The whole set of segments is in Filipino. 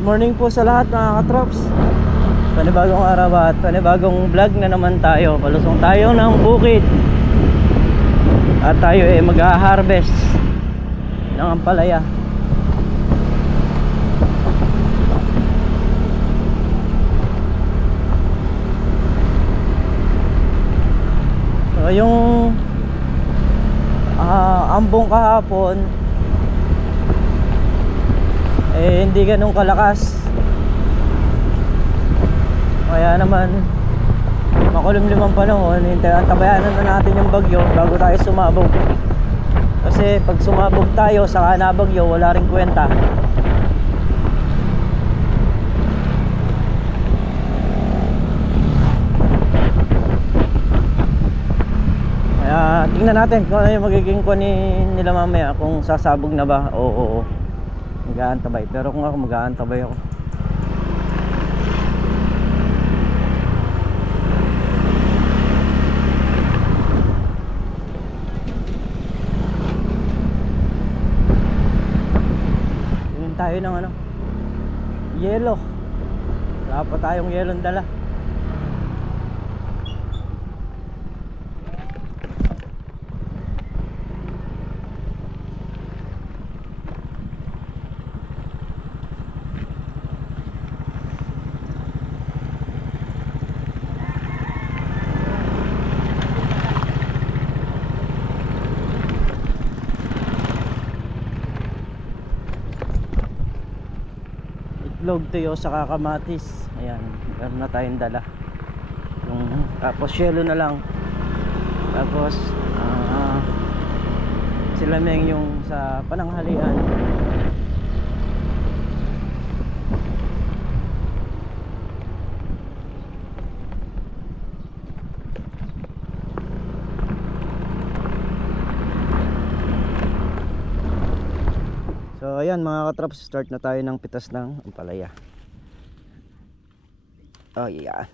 Good morning po sa lahat mga katrops. Panibagong araw at panibagong vlog na naman tayo. Palusong tayo ng bukid at tayo ay mag-harvest ng ampalaya. So yung ambong kahapon hindi ganun kalakas, kaya naman makulimlim ang panahon. Tabayanan na natin yung bagyo bago tayo sumabog, kasi pag sumabog tayo saka nabagyo wala ring kwenta. Kaya tingnan natin kung ano yung magiging kunin nila mamaya, kung sasabog na ba o mag-aantabay. Pero kung ako mag-aantabay ako. Tingin tayo ng yelo. Wala pa tayong yelong dala. Itlog, tuyo, saka kamatis. Ayan, meron na tayong dala. Tapos yelo na lang. Tapos silameng yung sa pananghalian. So ayan mga katraps, start na tayo ng pitas ng ampalaya. Oh yeah.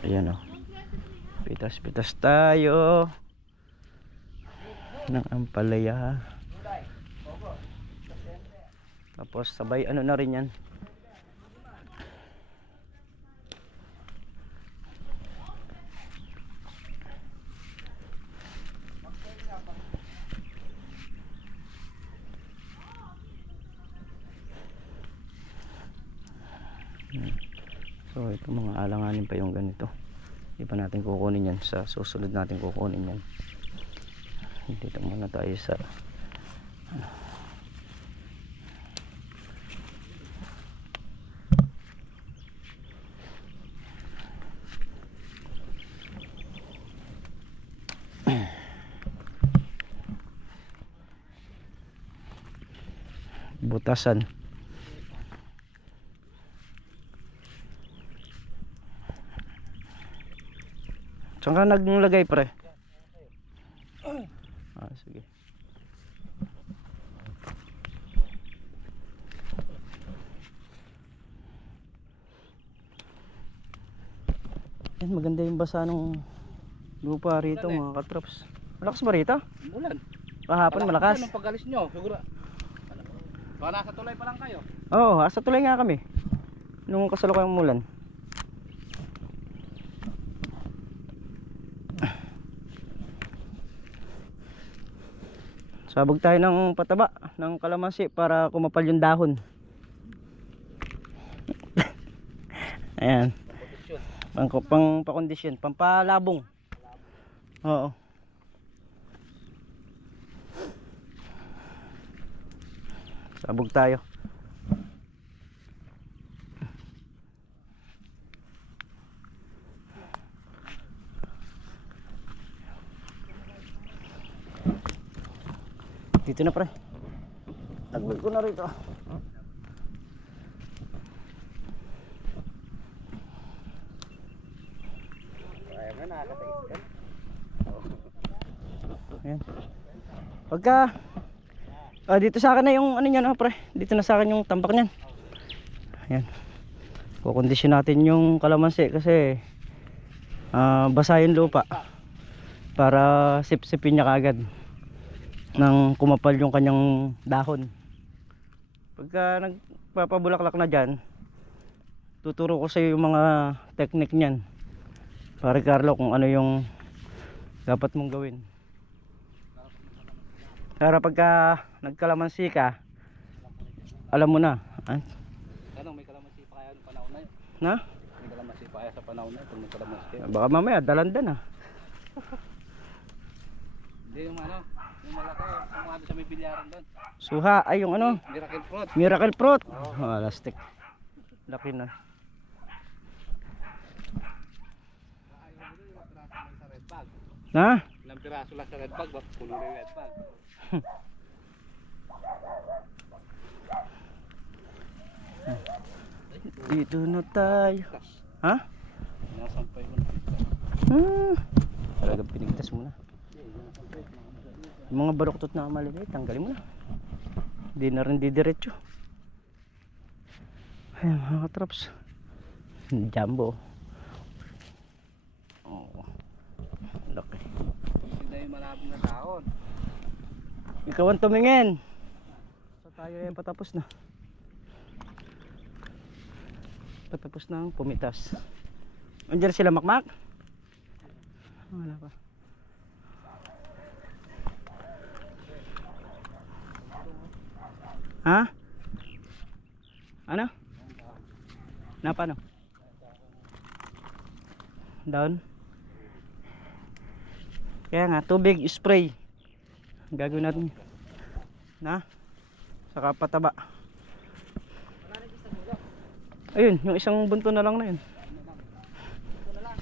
Ayan o, pitas-pitas tayo ng ampalaya. Tapos sabay na rin yan. So ito, mga alanganin pa yung ganito. Hindi pa natin kukunin yan, sa susunod natin kukunin yan. Dito muna tayo sa butasan. Saan ka naglagay pre? Sige. Yan, maganda yung basa ng lupa rito mga katrops. Malakas ba rito? Umulan. Kahapon malakas. Anong pag-alis nyo? Siguro. Baka nasa tulay pa lang kayo. Oo, sa tulay nga kami nung kasalukuyang umulan. Sabog tayo ng pataba ng kalamansi para kumapal yung dahon. Ayan. Pang pakondisyon, pampalabong. Oo. Sabog tayo. Dito na pre. Tagbal ko na rito. Kaya nga nakakataisgan. Ayan. Pagka dito sa akin na yung ano niyan, pre. Dito na sa akin yung tambak niyan. Ayan. Kukondisyon natin yung kalamansi kasi basa yung lupa para sip-sipin niya kagad nang kumapal yung kanyang dahon. Pagka nagpapabulaklak na dyan, tuturo ko sa iyo yung mga technique niyan para Carlo kung ano yung dapat mong gawin para pagka nagkalamansi ka, alam mo na. Ano, may kalamansi pa kaya ng panahon na yun? Na? May kalamansi pa kaya sa panahon na yun kung may kalamansi. Baka mamaya dalandan Hindi yung ano, yung malaki, yung mga sa may bilyaran doon. Suha, ay yung ano, Miracle fruit. miracle fruit. Lastik. Laki na. Sa red bag. Na? Ilang piraso lang sa red bag, bak puno yung red bag. Dito na tayo. Ha? Nasampay mo Talagang pinigtas muna. Yung mga baluktot na maliliit, tanggalin mo na. Hindi na rin didiretso. Ayan mga katraps. Jumbo. Oh. Laki. Hindi na yung malabing na taon. Ikaw ang tumingin. So tayo ay patapos na. Patapos na ang pumitas. Andiyan sila makmak? Wala pa. Ha? Ano? Na paano? Down? Kaya nga, tubig spray. Gagawin natin. Na? Saka pataba. Ayun, yung isang bunto na lang na yun.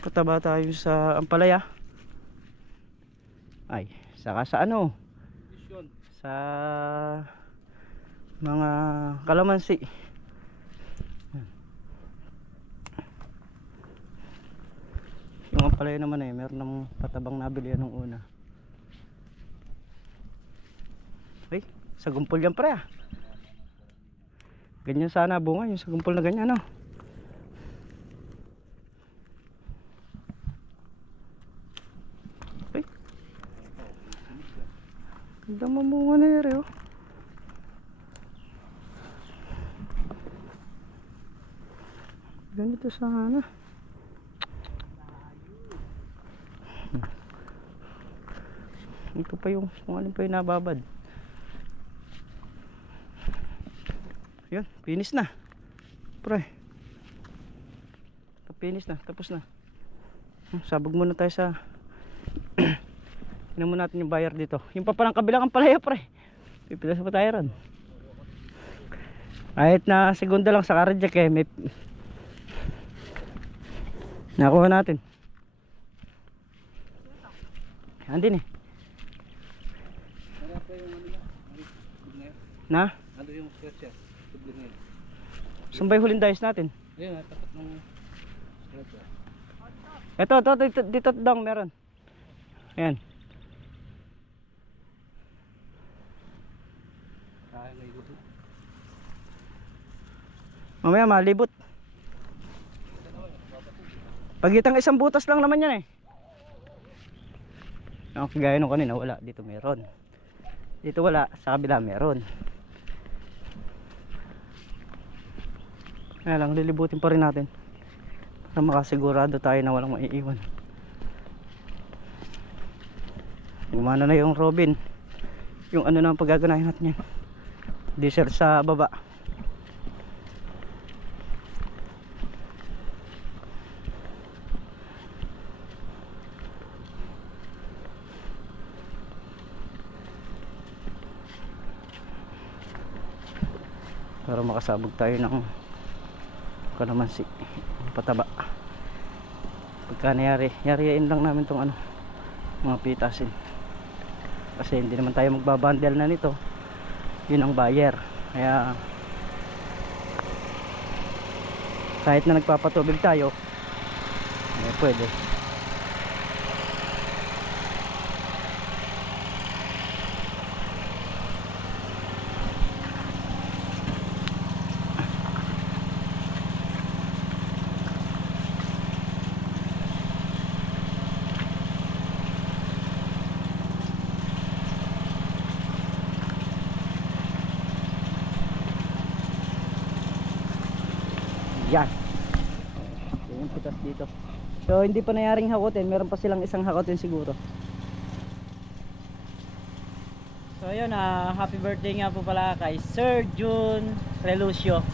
Pataba tayo sa ampalaya. Ay, saka sa ano? Sa mga kalamansi. Yung ampalaya naman eh, meron ng patabang nabili yan nung una. Ay, sa gumpol yan pre ah. Ganyan sana bunga yung sa gumpol na ganyan no. Ay, ganda mamunga na yun oh. Ganito sana. Ito pa yung kung alin pa yung nababad. Yun, finish na. Pre. Finish na, tapos na. Sabog muna tayo sa Tingnan mo natin yung buyer dito. Yung pa palang kabilang ang palaya pre. Pipilas pa tayo ron. Kahit na segunda lang sa karajak eh, may nakuha natin. Andin eh. Na? Ano yung stretcher? Tubig ngayon. Saan ba yung huling dice natin? Ayun, tapat ng stretcher. Ito, dito dong meron. Ayan. Kaya may gusto. Mamaya malibot. Pagitang isang butas lang naman yan eh. Ang kagaya nung kanina, wala. Dito meron. Dito wala. Sa kabila meron. Kaya lang, lilibutin pa rin natin para makasigurado tayo na walang maiiwan. Gumana na yung Robin. Yung ano na ang paggaganahin natin yan. Diesel sa baba. Para makasabog tayo ng kalamansi pataba. Pagka yariyain lang namin tong ano, mga pitasin kasi hindi naman tayo magbabundle na nito. Yun ang buyer, kaya kahit na nagpapatubig tayo pwede. Yan. Yung pitas dito. So hindi pa nayaring hakutin, meron pa silang isang hakutin siguro. So ayun, happy birthday nga po pala kay Sir June Relucio.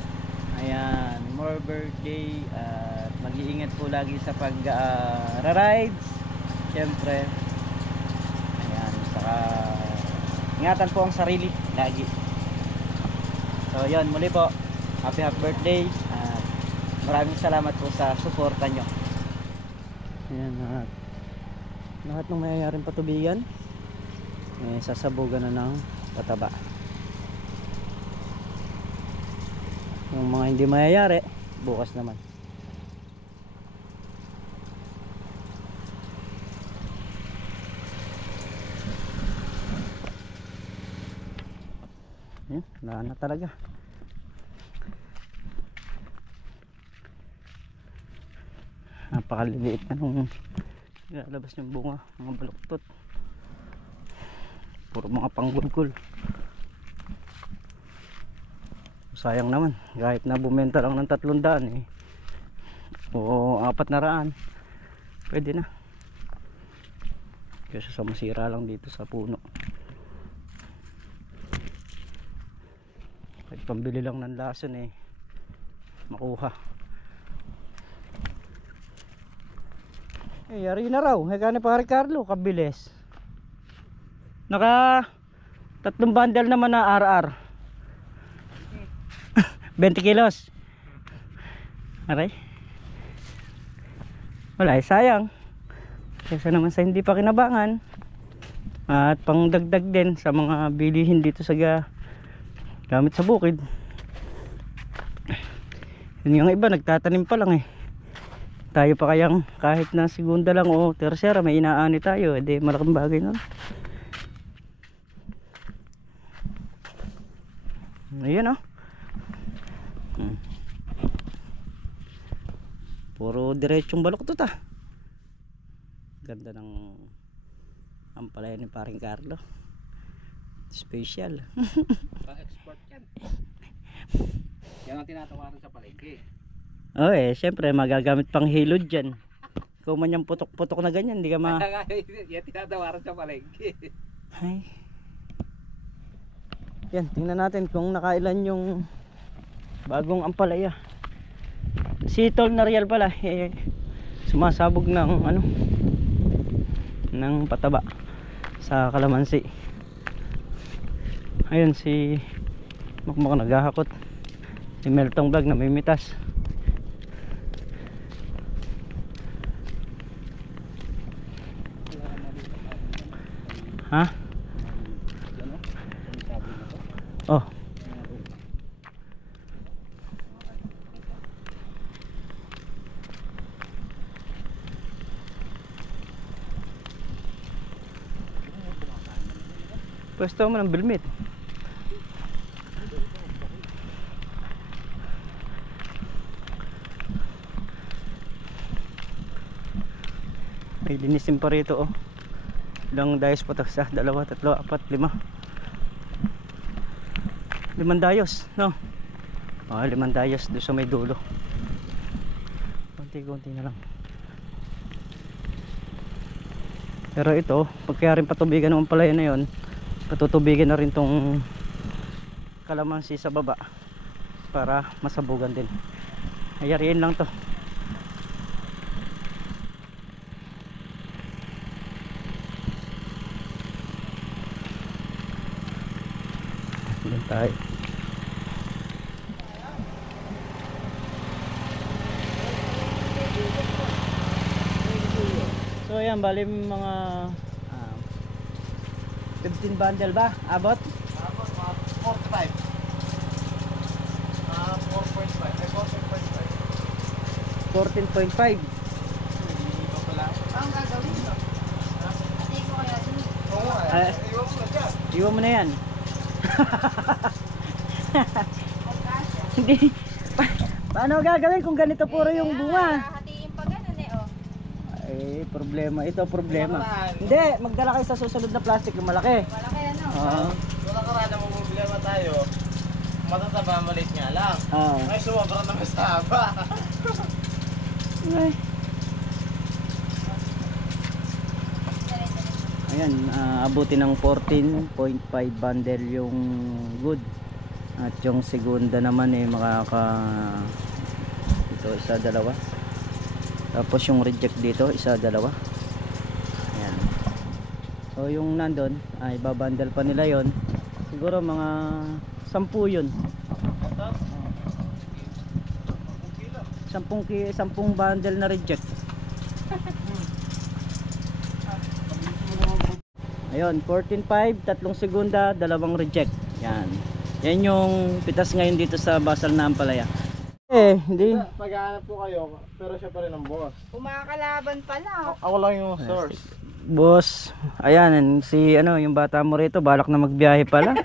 Ayan, more birthday at mag-iingat po lagi sa pag rides. Siyempre. Ayan, saka ingatan po ang sarili lagi. So ayun, muli po, happy birthday at maraming salamat po sa suporta nyo. Ayan, lahat ng mayayaring patubigan sasabugan na ng pataba. Yung mga hindi mayayari bukas naman. Wala na talaga. Napakaliliit na nung lalabas yung bunga, mga baluktot. Puro mga panggulgul. Sayang naman, kahit na bumenta lang ng 300 o 400, pwede na. Kasi sa masira lang dito sa puno. Kahit pambili lang ng lason makuha. Yari na raw, hekane pa Ricardo, kabilis. Naka 3 bundle naman na RR. 20 kilos. Aray. Wala, sayang. Kesa naman sa hindi pa kinabangan. At pangdagdag din sa mga bilihin dito sa gamit sa bukid. Yun yung iba, nagtatanim pa lang Tayo pa kayang kahit na segunda lang o tersera may inaani tayo, edi malaking bagay nun. Ayan puro diretsong baluktot ganda ng ampalaya ni paring Carlo, special. Export yan. Yan ang tinatawaran sa palengke. Syempre magagamit pang hilod dyan. Kung man yung putok-putok na ganyan, hindi ka yan tinatawaran sa palengke. Ay. Yan, tingnan natin kung nakailan yung bagong ampalaya. Si Tol Nariel pala sumasabog ng ng pataba sa kalamansi. Ayun si Makmak naghahakot. Si Meltong Vlog namimitas. Ha? Oh. Pwesto mo ng bilmit. May linisin pa rito Ilang dayos pa ito? 1, 2, 3, 4, 5. 5 dayos, no? 5 dayos doon sa may dulo. Konti-konti na lang. Pero ito, pagkaya rin patubigan ng palaya na yun, patutubigan na rin tong kalamansi sa baba para masabugan din. Ayariin lang to. Doon tayo. So ayan, bali mga 15 bundle ba? Abot? Abot mga 45. 4.5. 14.5. Hindi pa pala. Ang gagawin mo? Ate ko kaya dun. Oo Ay. Iwan mo na dyan. Iwan mo na yan. Pagkasya. Hindi. Paano gagawin kung ganito puro yung bunga? Hatiin pa ganun oh. Ay, problema. Ito problema. Wala. Hindi, magdala kayo sa susunod na plastic yung malaki. Wala kaya no? Oo. Wala ka rin na problema tayo. Matataba, maliit nga lang. Ah. Ay, sumobra na mas haba. Ay. Ayan, abuti ng 14.5 bundle yung good. At yung segunda naman makaka ito isa dalawa. Tapos yung reject dito isa dalawa. Ayan. So yung nandun ay babundle pa nila yon. Siguro mga 10 yun. 10 bundle na reject. Ayun, 14.5, 3 segunda, 2 reject. Yan. Yan yung pitas ngayon dito sa Basal na Ampalaya. Hindi. Maghahanap po kayo, pero siya pa rin ang boss. Kumakalaban pala. Ako lang yung source. Boss, ayan, si yung bata mo rito, balak na magbiyahe pala.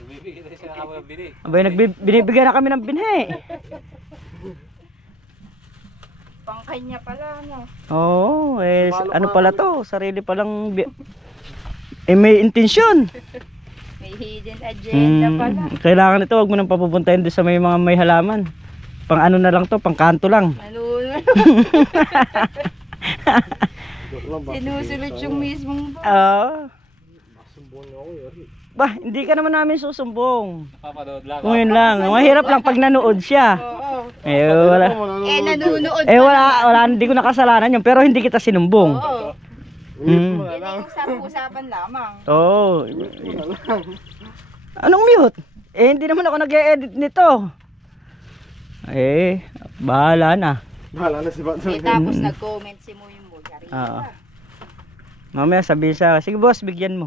Nagbibigay na siya ng bili. Abay, binibigyan na kami ng binhi. Pangkanya pala, no? Oo, ano pala to, sarili palang may intensyon. May hidden agenda pala. Kailangan ito, wag mo nang papupuntahin doon sa may mga may halaman. Pang ano na lang to, pang kanto lang. Sinusulot yung mismong boss. Masumbong niyo ako, Yori. Bah, hindi ka naman namin susumbong. Papanood lang. Kung yun lang, mahirap lang pag nanood siya. Oo. Wala. Nanunood Wala, hindi ko nakasalanan yun, pero hindi kita sinumbong. Oo. Mm. Yan ay usap-usapan lamang. Oo. Anong mute? Hindi naman ako nag-e-edit nito. Bahala na. Bahala na si Batman. Tapos nag-comment si Muy Muy. Oo. Mamaya sabihin siya, sige boss, bigyan mo.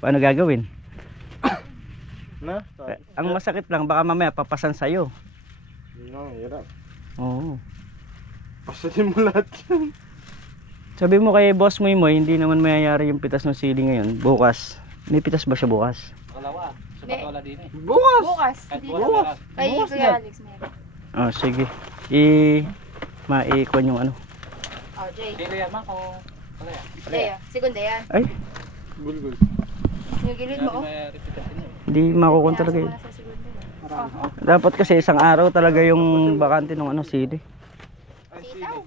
Paano gagawin? Na? Ang masakit lang, baka mamaya papasan sa'yo. No, hirap. Oo. Pasatin mo lahat yan. Sabi mo kay boss Muy Muy, hindi naman mayayari yung pitas ng sili ngayon. Bukas. May pitas ba siya bukas? Kalawa. Sabat wala din eh. Bukas. Bukas. Bukas. Kay Kuya Alex meron. Sige. Maikuan yung ano. Oh, Jay. Dito yan, Mako. Wala yan. Jay, segunda yan. Ay, Gulgul. Yung gilid mo, oh. hindi makukuha talaga yun. Sa segunda. Dapat kasi isang araw talaga yung bakante ng sili. Sitaw.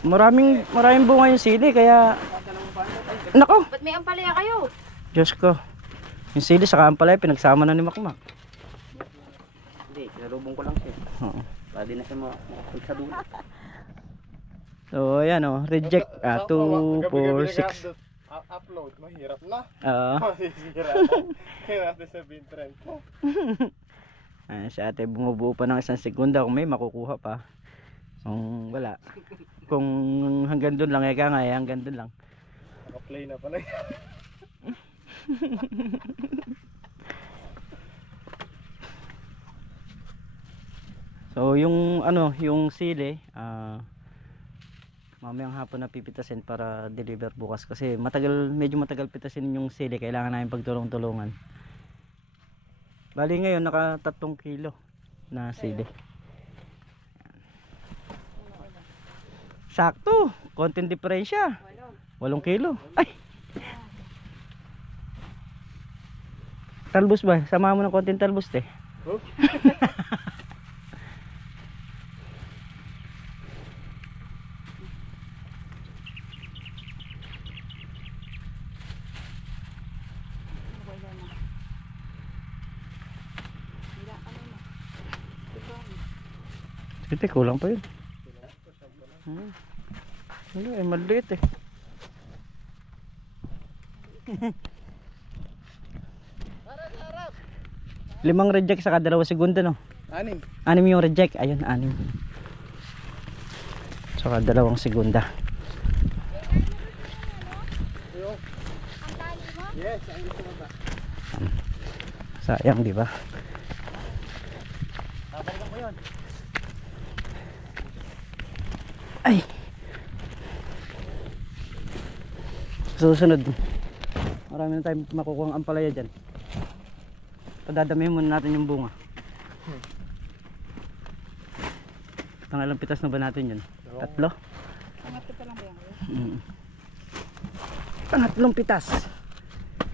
Maraming bunga yung sili, kaya nako, Ba't may ampalaya kayo? Diyos ko. Yung sili sa ampalaya pinagsama na ni Makmak. Hindi, sinarubong ko lang siya. Oo. Pwede na siya makapunta sa dulo. So ayan reject 2, 4, 6. Upload, mahirap na. Oo. Masisira. Kaya natin sabihin trend. Ayan si ate, bumubuo pa ng 1 segunda kung may makukuha pa. Kung wala. Kung hanggang doon lang, hanggang doon lang. Naka-play na pala. So yung yung sili, mamayang hapon na pipitasin para deliver bukas kasi medyo matagal pitasin yung sili, kailangan namin pagtulong-tulungan. Bali ngayon naka 3 kilo na sili. Sakto, konting diferensya. 8 kilo. Ay. Talbos ba? Sama mo ng konting talbos te. Oh? Ito kulang pa yun. Wala maliit eh. Limang reject sa 2 segunda no? 6. 6 yung reject. Ayun, 6. Saka 2 segunda. Yes, ang gusto mo ba? Sayang di ba? Babalikan ko yun. Ay. Susunod. Marami na tayong makukuha ang ampalaya dyan. Padadamihin muna natin yung bunga. Pangalang pitas na ba natin yan? 3? Pangatlo pa lang ba yan? Pangatlong pitas.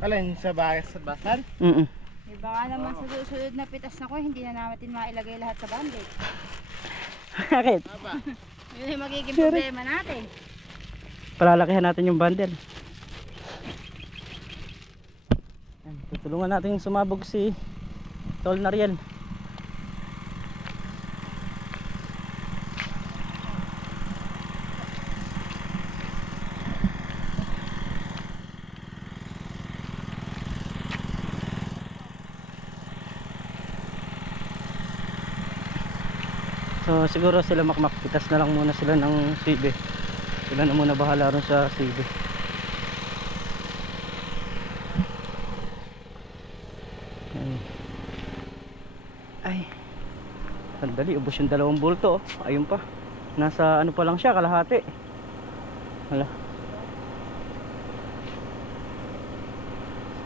Alin, sa basal? Mm. May Eh, baka naman sa susunod na pitas na ko, hindi na natin mailagay lahat sa bandage. Bakit? Yun yung magiging problema natin. Palalakihan natin yung bundle. Ayan, tutulungan natin sumabog si Tol Nariel. So siguro sila makmakpitas na lang muna sila ng sibe. Sila na muna bahala rin sa sibe. Ay, sandali, ubos yung 2 bulto. Ayun pa, nasa ano pa lang siya, kalahati. Wala,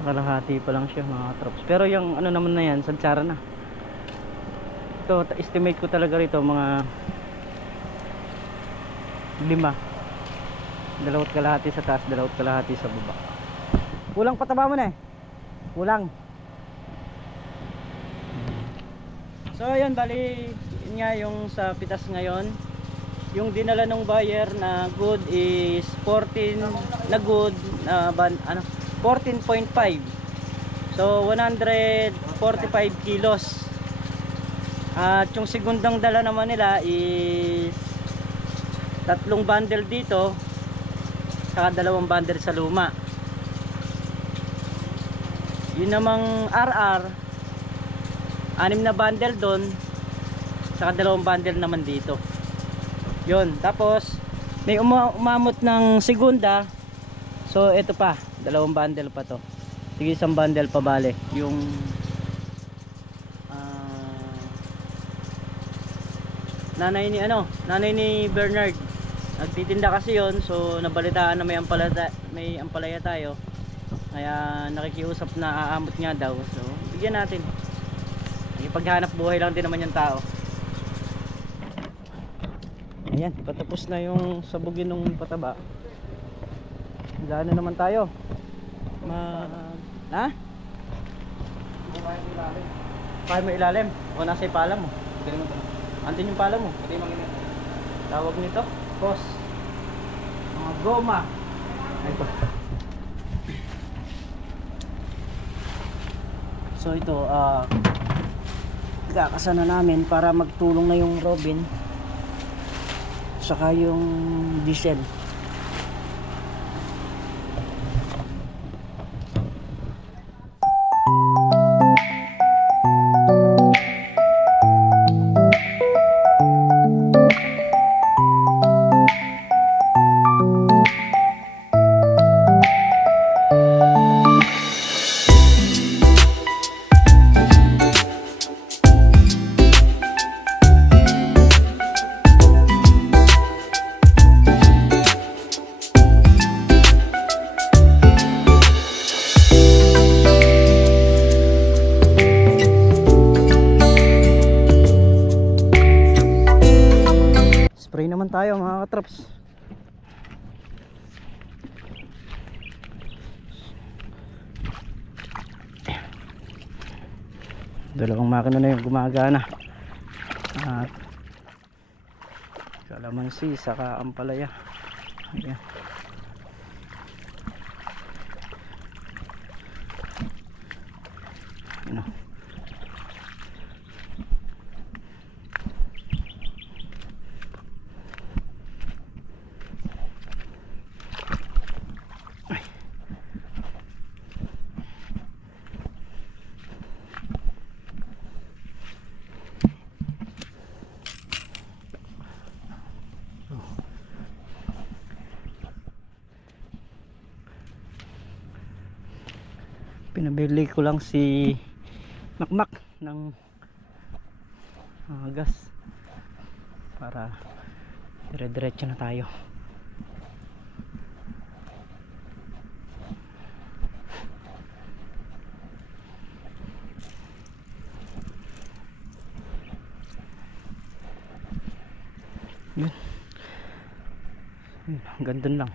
kalahati pa lang siya mga trops. Pero yung ano naman na yan, sadsara na. Ito, estimate ko talaga rito mga 5. 2 kalahati sa taas, 2 kalahati sa baba. Kulang pataba mo na eh. Kulang. So ayun, bali yun nga yung sa pitas ngayon. Yung dinala ng buyer na good is 14 na good na 14.5. So 145 kilos. At yung segundang dala naman nila is 3 bundle dito, saka 2 bundle sa luma. Yun namang RR, 6 na bundle doon, saka 2 bundle naman dito. Yun, tapos may umamot ng segunda. So ito pa, 2 bundle pa to. Sige, 1 bundle pa bale. Yung nanay ni Bernard. Nagtitinda kasi yon, so nabalitaan na may ampalaya tayo. Kaya nakikiusap na aamot nga daw. So bigyan natin. Ipaghanap buhay lang din naman yung tao. Ayan, patapos na yung sabugin ng pataba. Wala na naman tayo. Ha? Kaya mo ilalim? O nasa ipala mo? Antin yung pala mo. Tawag nito, boss. Mga goma. Ito. So ito, kakasana namin para magtulong na yung Robin saka yung diesel. Spray naman tayo mga katraps. Dalawang makina na yung gumagana. At kalamansi saka ampalaya. Ayan. Ano? Pinabili ko lang si Makmak ng gas para dire-diretso na tayo. Yun. Hanggang dun lang.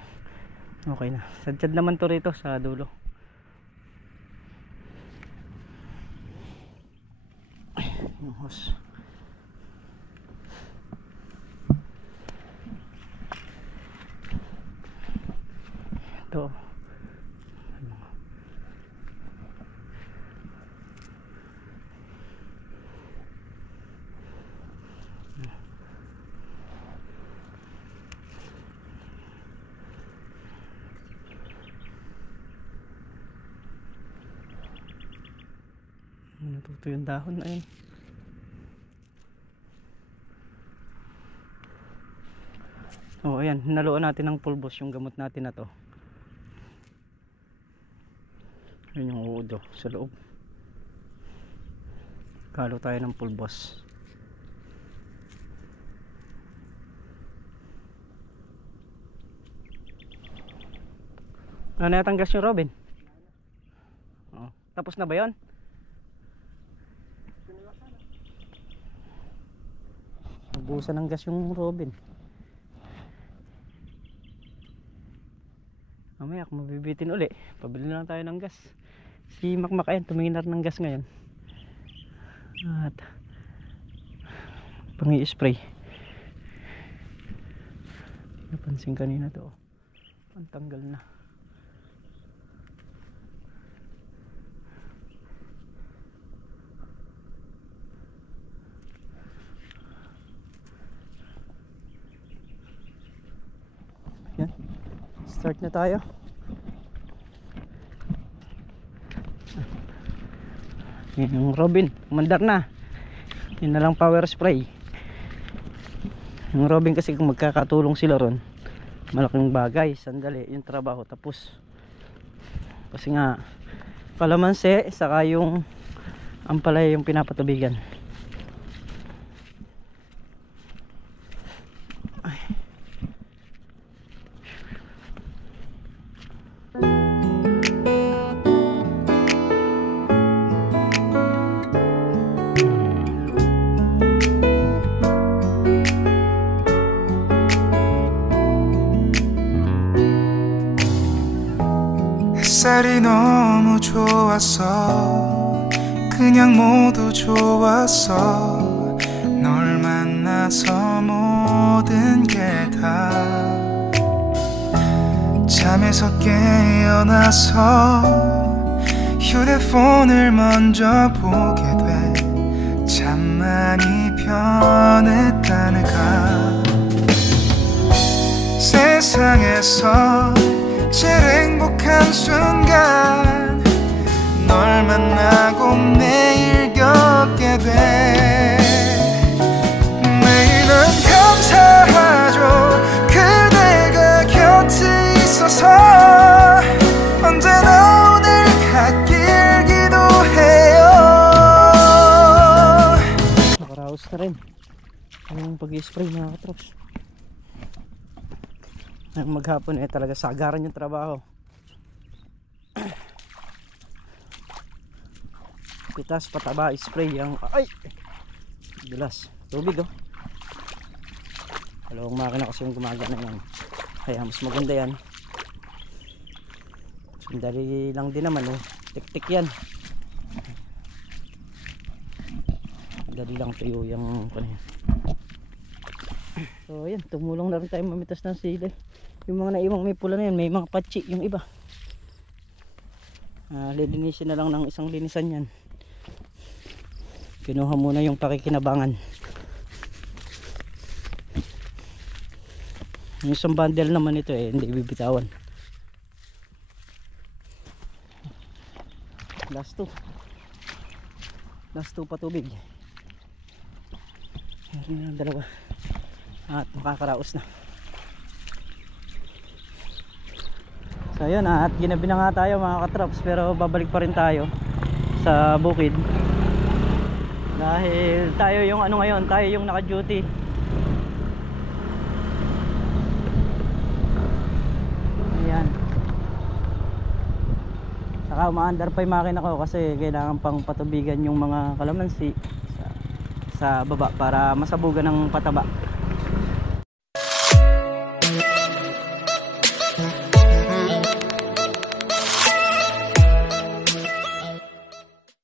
Okay na. Sadyad naman to rito sa dulo. ahos. Ito. Natuto yung dahon na yun. Oh, ayan, hinaluan natin ng pulbos yung gamot natin na to. Yun yung uudo sa loob. Halo tayo ng pulbos. Ano natanggas yung Robin? Oh, tapos na ba yun? Nabusan ng gas yung Robin. Mamaya kung mabibitin uli, pabili na lang tayo ng gas. Si Makmak ayan, tumingin na rin ng gas ngayon. At pangi-spray. Napansin kanina to. Ang tanggal na. Yan. Start na tayo. Yung Robin, umandar na. Yun na lang power spray. Yung Robin kasi kung magkakatulong sila ron, malaking bagay, sandali yung trabaho tapos. Kasi nga kalamansi saka yung ampalaya yung pinapatubigan. Ay. 햇살이 너무 좋았어 그냥 모두 좋았어 널 만나서 모든 게 다 잠에서 깨어나서 휴대폰을 먼저 보게 돼 참 많이 변했다는가 세상에서 제일 행복한 순간 널 만나고 매일 겪게 돼 매일은 감사하죠 그대가 곁에 있어서 언제나 오늘 같길 기도해요. Nakaraos na rin yung pag-spray mga katrops. Maghapon talaga sagaran yung trabaho. Pitas, pataba, spray yung ay dulas, tubig oh. Dalawang makina kasi yung gumagana yan, kaya mas maganda yan. Sandali lang din naman oh. Tik-tik yan, dali lang tuyo yung kanina. So yan, tumulong na rin tayo mamitas ng sili. Yung mga naiwang may pula na yan, may mga patsi yung iba. Lilinisin na lang ng isang linisan yan. Kinuha muna yung pakikinabangan. Yung isang bundle naman ito hindi bibitawan. Last two pa tubig. Meron na dalawa at makakaraos na. So yun, at ginabi na nga tayo mga katrops, pero babalik pa rin tayo sa bukid dahil tayo yung ngayon, tayo yung naka duty. Ayan, saka umaandar pa yung makina ko kasi kailangan pang patubigan yung mga kalamansi sa baba para masabugan ng pataba.